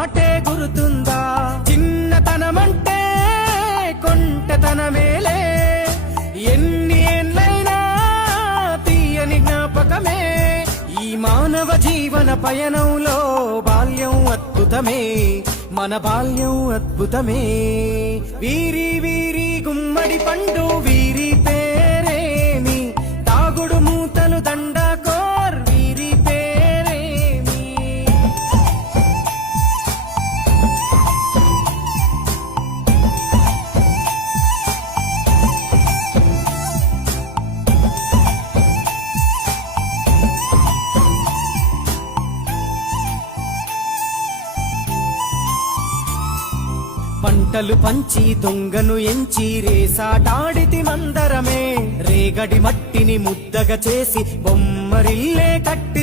అటే గురుతుందా చిన్నతనమంటే కొంటతనమేలే ఎన్ని ఏళ్ళైనా తీయని జ్ఞాపకమే ఈ మానవ జీవన పయనంలో బాల్యం అద్భుతమే మన బాల్యం అద్భుతమే వీరి వీరి గుమ్మడి పండు వీరి పేరేమి తాగుడు మూతలు దండకోర్ వీరి పేరేమి పంటలు పంచి దొంగను ఎంచి రేసాటాడితి మందరమే రేగడి మట్టిని ముద్దగా చేసి బొమ్మరిల్లే కట్టి